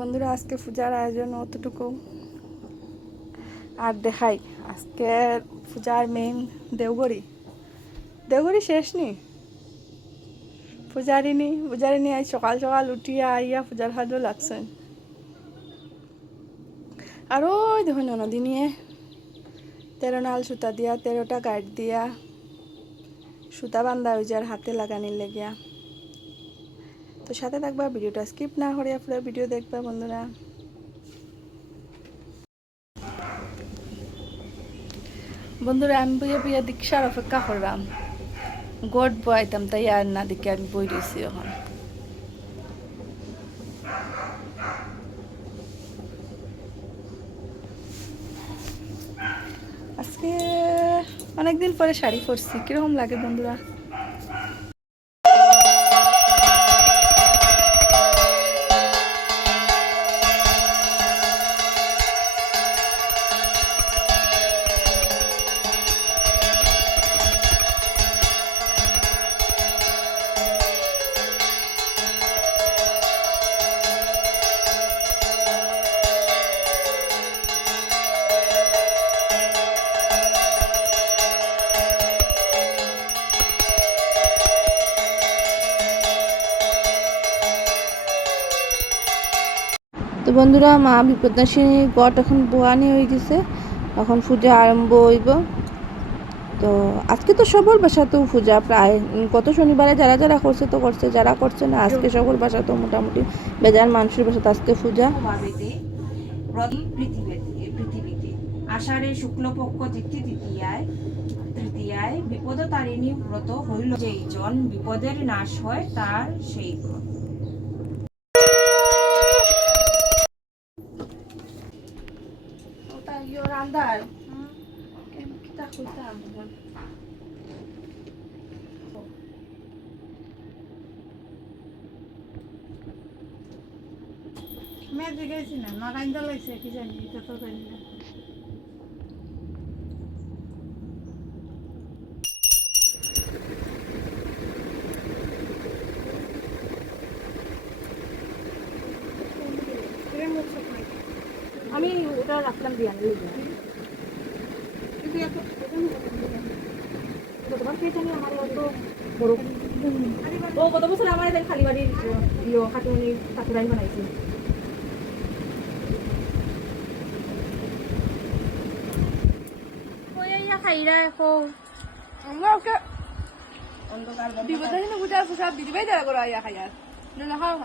বন্ধুরা আজকে পূজার আয়োজন অতটুকু আর দেখাই। আজকে পূজার মেইন দেওঘড়ি শেষ নি পূজারিনী আজ সকাল সকাল উঠিয়া আইয়া পূজার হাজও লাগছেন। আর ওই দেখুন নদী নিয়ে 13 নাল সুতা দিয়া 13টা গাইড দিয়া সুতা বান্ধা হয়ে যার হাতে লাগানির লেগিয়া। তো সাথে থাকবা, ভিডিওটা স্কিপ না করিয়া পুরো ভিডিও দেখবা বন্ধুরা। আমি বইয়া দীক্ষার অপেক্ষা করলাম, গোট বইতাম তাই আর না দেখে আমি বই রয়েছি এখন। আজকে অনেকদিন পরে শাড়ি পরছি, কিরকম লাগে বন্ধুরা? তো বন্ধুরা, মা বিপদনাশিনী গট এখন বোয়ানি হয়ে গেছে, এখন পূজা আরম্ভ হইব। তো আজকে তো সবার বাসাতেও পূজা, প্রায় কত শনিবারে যারা যারা করছে তো করছে, যারা করছে না আজকে সবার বাসাতেও মোটামুটি বেজার মানুষের বাসাতে আজকে পূজা। পৃথিবীতে আষাঢ়ে শুক্লপক্ষ তৃতীয়ায় বিপদতারিণী ব্রত হইল, যেই জন বিপদের নাশ হয় তার সেই ব্রত। রান্দার মেয়ে গেছি না রান্দা লাগছে কি জানি এটা তো জানি না। আমি ওটা রাখলাম বিয়ান গত বছর আমার এদের খালি বাড়ির খাটুনি ঠাকুরাই বানাইছে। খাইরা এখন আমরা ওকে বিপদের পূজার পোশাক দিদিভাই দেওয়া করো আইয়া খাইয়ার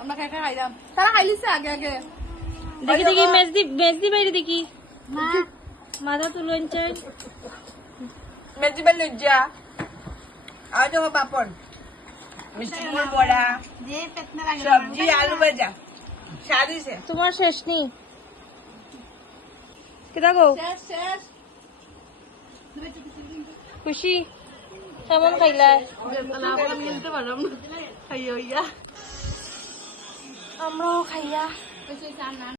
আমরা একা খাইলাম, তারা খাইলিছে আগে আগে। দেখি দেখি মেজদি বাইরে দেখি মাথা তুলন চাই মেজি বেল লজ্জা আর দেখো পাপড়, মিষ্টি কুমড় বড়া, সবজি, আলু ভাজা সাদিছে। তোমার শেষ নি কেটা গো খুশি কেমন খাইলা? আমরাও খাইয়া